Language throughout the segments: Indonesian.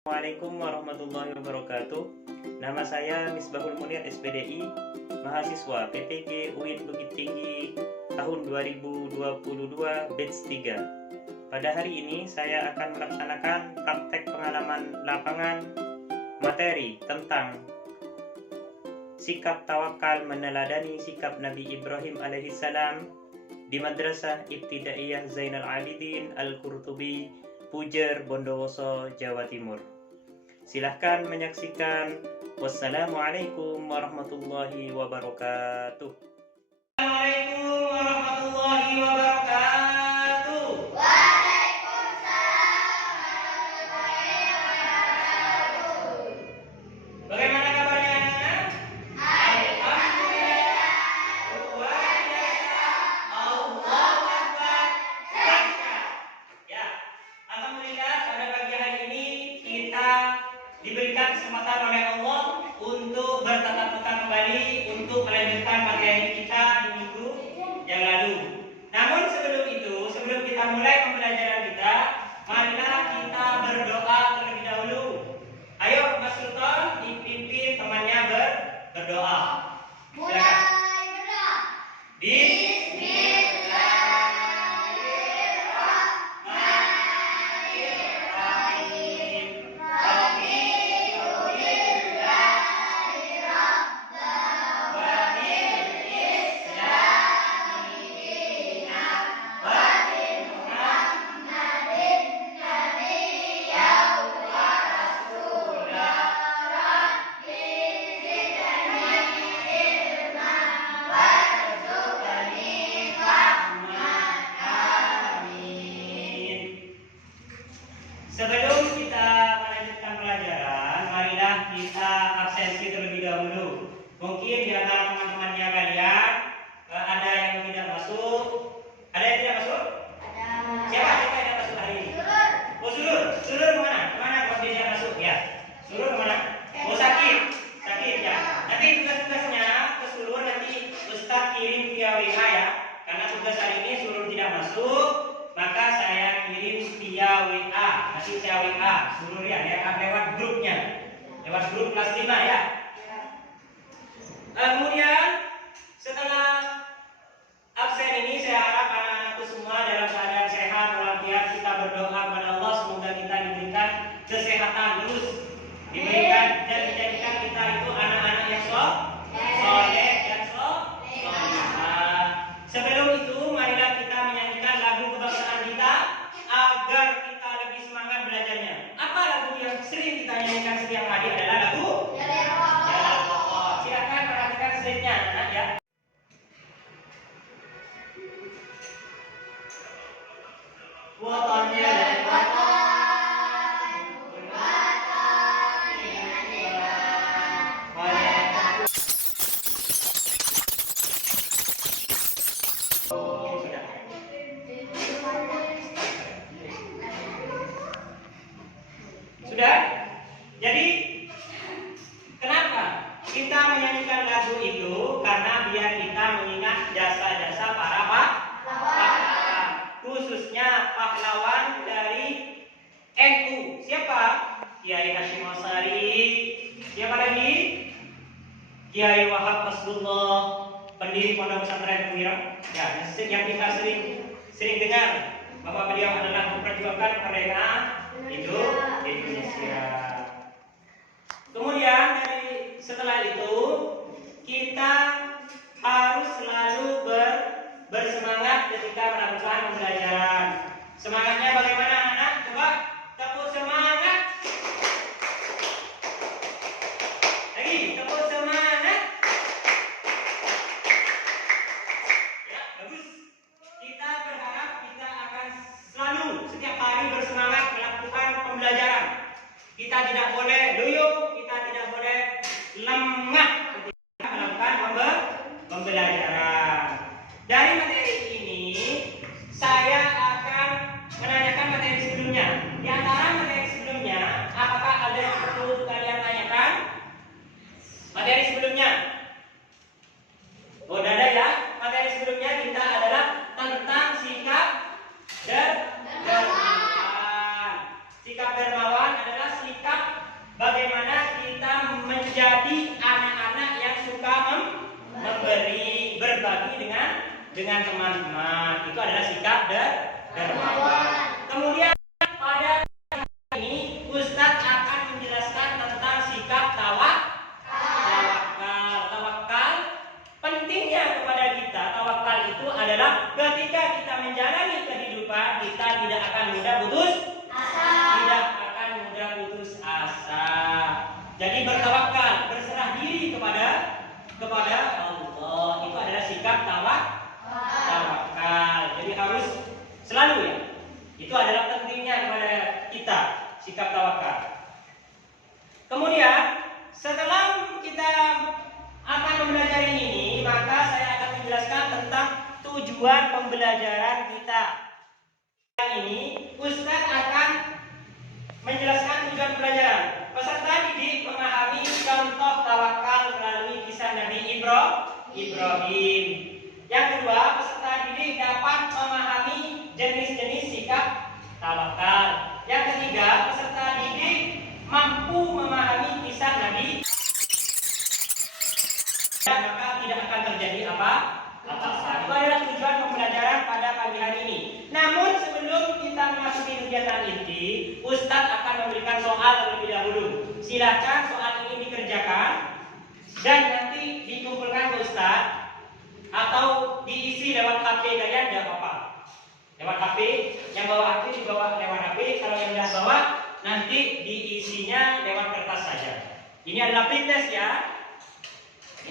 Assalamualaikum warahmatullahi wabarakatuh. Nama saya Misbahul Munir SPDI, mahasiswa PPG UIN Bukit Tinggi tahun 2022 batch 3. Pada hari ini saya akan melaksanakan praktek pengalaman lapangan materi tentang sikap tawakal meneladani sikap Nabi Ibrahim alaihissalam di Madrasah Ibtidaiyah Zainal Abidin Al-Qurtubi, Pujer, Bondowoso, Jawa Timur. Silahkan menyaksikan. Wassalamualaikum warahmatullahi wabarakatuh. Assalamualaikum warahmatullahi wabarakatuh. Bagaimana kabarnya anak-anak? Alhamdulillah. Luar biasa. Allahu Akbar. Ya, alhamdulillah pada pagi hari ini kita diberikan kesempatan oleh Allah untuk bertatap muka kembali untuk melanjutkan materi kita di minggu yang lalu. Namun sebelum kita mulai pembelajaran kita, marilah kita berdoa terlebih dahulu. Ayo Mas Sultan dipimpin temannya berdoa. Mulai berdoa. Sebelum kita melanjutkan pelajaran, marilah kita absensi terlebih dahulu. Mungkin di antara teman-temannya kalian ada yang tidak masuk. Ada yang tidak masuk? Ada. Siapa yang tidak masuk hari ini? Surur. Oh, Surur. Surur kemana? Kemana kok dia tidak masuk? Ya. Surur kemana? Oh, sakit. Sakit ya. Nanti tugas-tugasnya ke Surur nanti Ustaz kirim via WA ya. Karena tugas hari ini Surur tidak masuk, maka saya kirim via WA. Nanti saya WA Surur ya, lewat grupnya, lewat grup kelas 5 ya. Kemudian setelah absen ini, saya harap anak-anakku semua dalam keadaan sehat walafiat. Kita berdoa kepada Allah semoga kita diberikan kesehatan terus, diberikan dan dijadikan kita itu anak-anak yang soleh dan solehah. Sebelum itu, marilah kita menyanyikan lagu kebangsaan kita agar kita lebih semangat belajarnya. Apa lagu yang sering kita nyanyikan setiap hari adalah lagu Jalan Pokok. Silakan perhatikan slide-nya anak ya. Watannya dari Sudah? Jadi kenapa kita menyanyikan lagu itu? Karena biar kita mengingat jasa-jasa para pahlawan, khususnya pahlawan dari NU. Siapa? Kiai Hashim Asy'ari. Siapa lagi? Kiai Wahab Nasrullah, pendiri Pondok Pesantren Wira. Ya, yang kita sering dengar bahwa beliau adalah memperjuangkan kemerdekaan Indonesia. Kemudian setelah itu kita harus selalu bersemangat ketika melakukan pembelajaran. Semangatnya bagaimana anak? Coba tepuk semangat. Lagi tepuk semangat. Ya, bagus. Kita berharap kita akan selalu setiap hari bersemangat melakukan pembelajaran. Kita tidak boleh loyo, kita tidak boleh lemah ketika melakukan pembelajaran. Dari materi ini, saya akan menanyakan materi sebelumnya. Di antara materi sebelumnya, apakah ada yang perlu kalian tanyakan? Materi sebelumnya. Oh, ada ya. Materi sebelumnya kita adalah tentang sikap dermawan. Sikap dermawan adalah sikap menjadi anak-anak yang suka memberi, berbagi dengan teman-teman. Itu adalah sikap dermawan. Kemudian pada ini Ustadz akan menjelaskan tentang sikap tawakal. Pentingnya kepada kita tawakal itu adalah ketika kita menjalani kehidupan, kita tidak akan mudah putus asa. Jadi bertawakal, berserah diri kepada Allah. Itu adalah sikap tawakal. Jadi harus selalu ya. Itu adalah pentingnya kepada kita sikap tawakal. Kemudian setelah kita akan mempelajari ini, maka saya akan menjelaskan tentang tujuan pembelajaran kita. Ini Ustadz akan menjelaskan tujuan pembelajaran. Peserta didik memahami contoh tawakal melalui kisah Nabi Ibrahim. Yang kedua, peserta didik dapat memahami jenis-jenis sikap tawakal. Yang ketiga, peserta didik mampu memahami kisah Nabi, maka tidak akan terjadi apa-apa. Itu adalah tujuan pembelajaran pada pagi hari ini. Namun sebelum kita memasuki kegiatan inti, Ustadz akan memberikan soal terlebih dahulu. Silakan soal ini dikerjakan dan nanti dikumpulkan ke Ustadz atau diisi lewat HP kalian, tidak apa-apa. Lewat HP, yang bawa HP dibawa lewat HP. Kalau yang tidak bawa, nanti diisinya lewat kertas saja. Ini adalah pretest ya.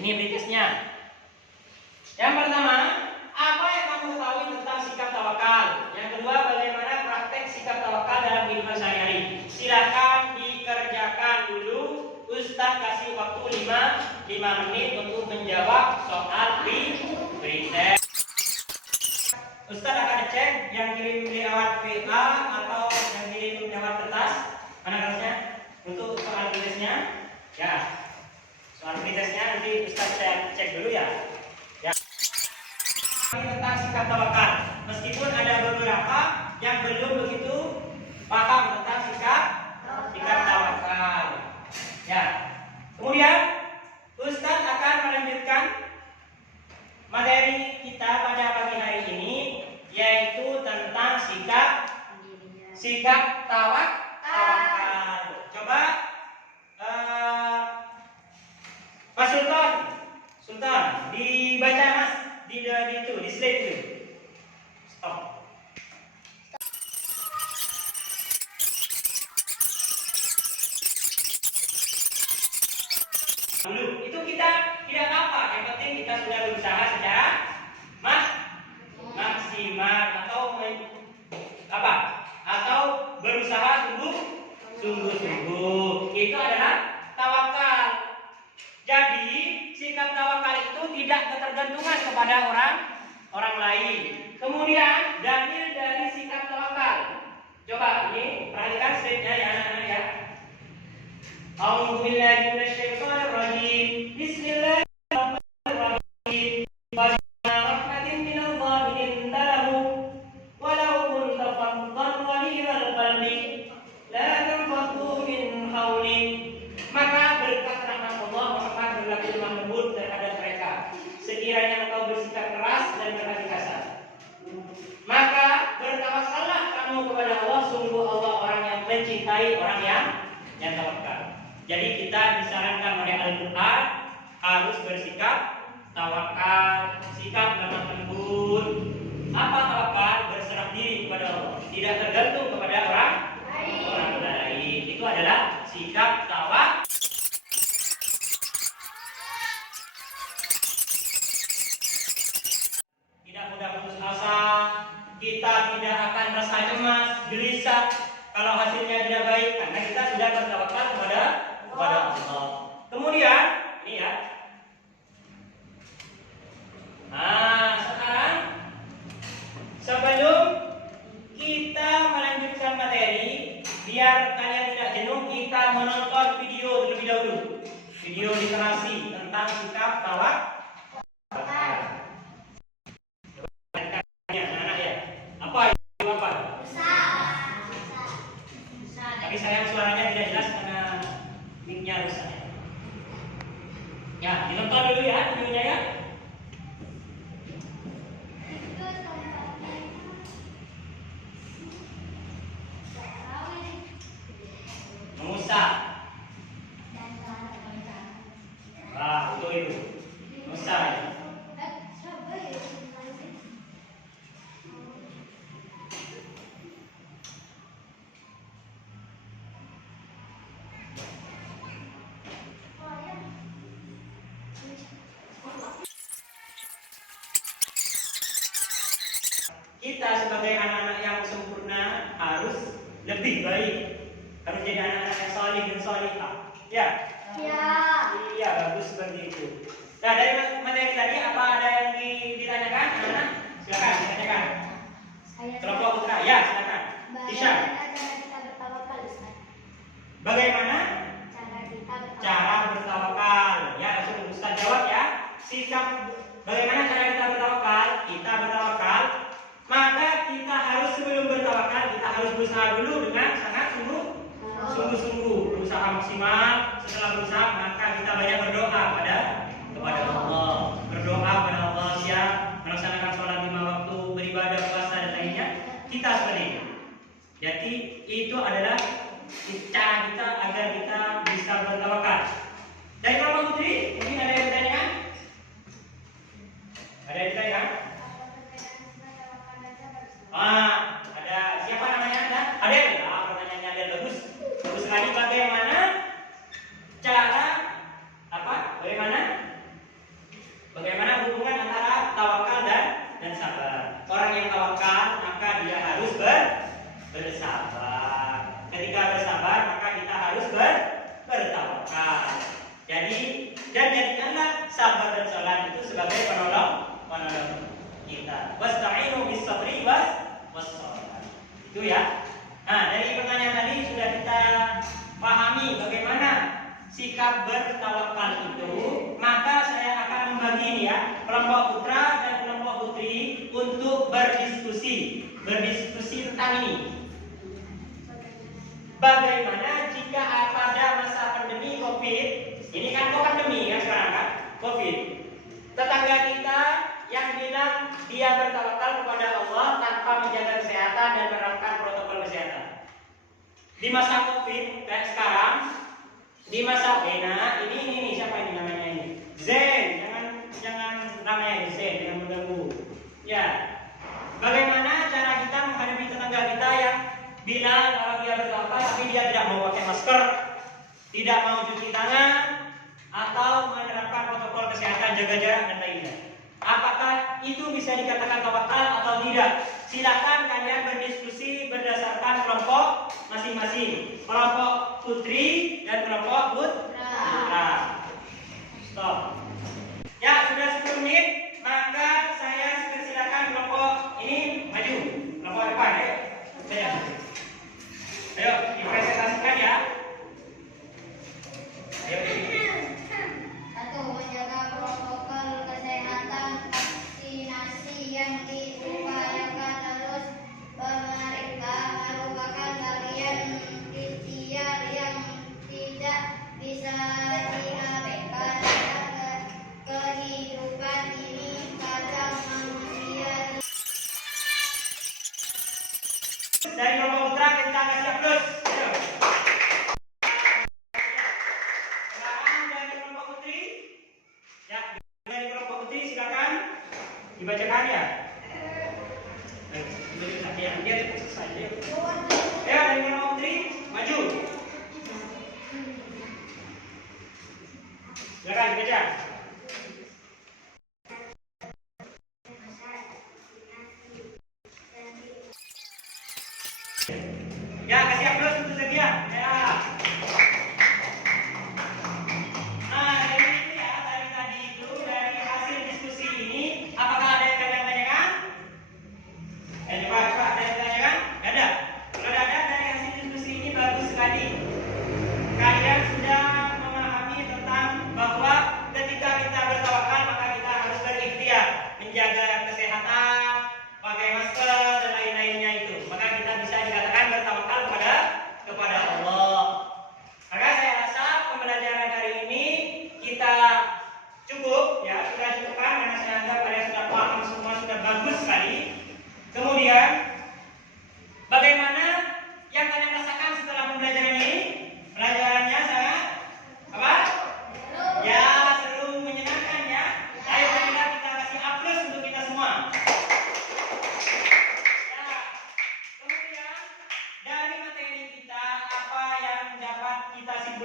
Ini pretestnya. Yang pertama, apa yang kamu ketahui tentang sikap tawakal? Yang kedua, bagaimana praktek sikap tawakal dalam kehidupan sehari-hari? Silakan dikerjakan dulu. Ustadz kasih waktu 5 menit untuk menjawab soal pretest. Ustadz akan cek yang kirim lewat WA atau yang kirim lewat kertas. Mana kertasnya? Untuk soal pretestnya. Ya. Soal pretestnya nanti Ustadz saya cek dulu ya. Tentang sikap tawakal, meskipun ada beberapa yang belum begitu paham tentang sikap tawakal. Ya. Kemudian Ustadz akan melanjutkan materi kita pada pagi hari ini, yaitu tentang sikap tawakal. Coba Pak Sultan dibaca Mas. Di slide itu. Stop. Dulu itu kita tidak apa, yang penting kita sudah berusaha secara maksimal atau berusaha sungguh-sungguh. Itu adalah tawakal. Jadi sikap tawakal itu tidak ketergantungan kepada orang lain. Kemudian dalil dari sikap tawakal. Coba ini perhatikan slide-nya ya anak-anak ya. A'udzubillahi minasyaitonir rajim. Bismillahirrahmanirrahim. Rahmatin minallahi lintalahu walau kunta faddan ghalidhal qalbi la tanfaddu min hawli. Maka berkat rahmat Allah maka berlaku lemah lembut terhadap mereka. Sekiranya engkau bersikap keras dan berhati kasar, maka bertawakkallah kamu kepada Allah. Sungguh Allah orang yang mencintai orang yang tawakal. Jadi kita disarankan oleh Al-Quran harus bersikap tawakal, sikap lemah lembut. Apa tawakal? Berserah diri kepada Allah, tidak tergantung kepada orang lain. Itu adalah sikap tawakal. Tidak mudah putus asa, kita tidak akan rasa cemas, gelisah kalau hasilnya tidak baik, karena kita sudah bertawakal kepada Allah. Kemudian ini ya. Nah, sekarang sebelum kita melanjutkan materi, biar kalian tidak jenuh, kita menonton video terlebih dahulu. Video literasi tentang sikap tawakal. Anak-anak ya. Apa itu apa? Tapi sayang suaranya tidak jelas karena mic-nya rusak. Ya, ditonton dulu ya videonya ya. Mengusap. Ah, itu. Mengusap. Kita sebagai anak-anak yang sempurna harus lebih baik, harus jadi anak-anak yang salih dan salihah. Ya. Ya. Iya, bagus seperti itu. Nah, dari materi tadi apa ada yang ditanyakan? Anak-anak? Silakan ditanyakan. Kelompok putra, ya silakan. Tisha. Bagaimana cara bertawakal? Ya, langsung Ustaz jawab ya. Sikap bagaimana cara kita bertawakal? Kita bertawakal, maka kita harus sebelum bertawakal kita harus berusaha dulu dengan sangat sungguh-sungguh, berusaha maksimal. Setelah berusaha maka kita banyak berdoa kepada Allah, berdoa kepada Allah, siap melaksanakan sholat 5 waktu, beribadah, puasa dan lainnya. Kita seperti itu. Jadi itu adalah cara kita agar kita bisa bertawakal. Dari kelompok putri, mungkin ada yang bertanya? Ada yang bertanya? Ada siapa namanya? Ada yang? Pertanyaannya ada bagus. Bagus sekali. Bagaimana cara Bagaimana hubungan antara tawakal dan sabar? Orang yang tawakal maka dia harus bersabar. Ketika bersabar maka kita harus bertawakal. Jadikanlah sabar dan salat itu sebagai penolong kita. Wasta'inu bis sabri was-shalah. Itu ya. Nah, dari pertanyaan tadi sudah kita pahami bagaimana sikap bertawakal itu. Maka saya akan membagi ini ya, kelompok putra dan kelompok putri untuk berdiskusi tentang ini. Bagaimana jika pada masa pandemi COVID, ini kan pandemi ya sekarang kan, COVID. Tetangga kita yang bilang dia bertawakal kepada Allah tanpa menjaga kesehatan dan menerapkan protokol kesehatan. Di masa COVID kayak sekarang, di masa pena ini siapa ini namanya ini? Zen, jangan namanya ini Zen, jangan mengganggu. Ya, bagaimana cara kita menghadapi tetangga kita yang bilang kalau dia bertawakal tapi dia tidak mau pakai masker, tidak mau cuci tangan, atau menerapkan protokol kesehatan, jaga jarak dan lainnya. Apakah itu bisa dikatakan tawakal atau tidak? Silakan kalian berdiskusi berdasarkan kelompok masing-masing. Kelompok putri dan kelompok putra. Stop. Ya, sudah 10 menit, maka saya persilakan kelompok ini maju. Kelompok depan, ayo. Ayo, dipresentasikan ya. Ayo. Satu, menjaga protokol kesehatan, vaksinasi yang diupayakan terus merupakan bagian ikhtiar yang tidak bisa diabaikan dalam kehidupan ini kadang manusia. Dari kelompok putra kita kasih aplaus. Ayo. Sekarang dari kelompok putri. Ya, dari kelompok putri silakan dibacakan ya. Dia selesai. Ya, dari kelompok putri maju. Silakan dibaca. Ya, kasih aplaus untuk sedia. Ya. Nah, dari itu ya, tadi itu dari hasil diskusi ini, apakah ada yang kalian tanyakan? Coba ada yang tanyakan? Gak ada. Kalau ada dari hasil diskusi ini bagus sekali. Kalian sudah memahami tentang bahwa ketika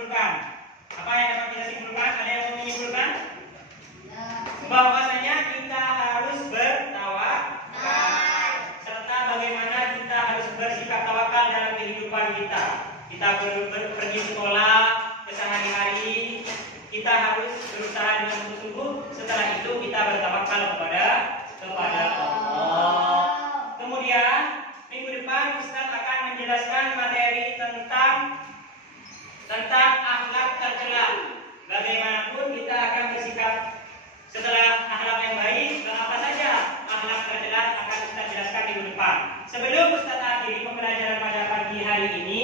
simpulkan? Apa yang dapat kita simpulkan? Ada yang mau menyimpulkan? Bahwasanya kita harus bertawakal serta bagaimana kita harus bersikap tawakal dalam kehidupan kita. Kita pergi sekolah sehari-hari, kita harus berusaha dengan sungguh-sungguh. Setelah itu kita bertawakal kepada Allah. Kemudian minggu depan Ustaz akan menjelaskan materi tentang akhlak tercela. Bagaimanapun kita akan bersikap setelah akhlak yang baik, apa saja akhlak tercela akan Ustaz jelaskan minggu depan. Sebelum Ustaz akhiri pembelajaran pada pagi hari ini,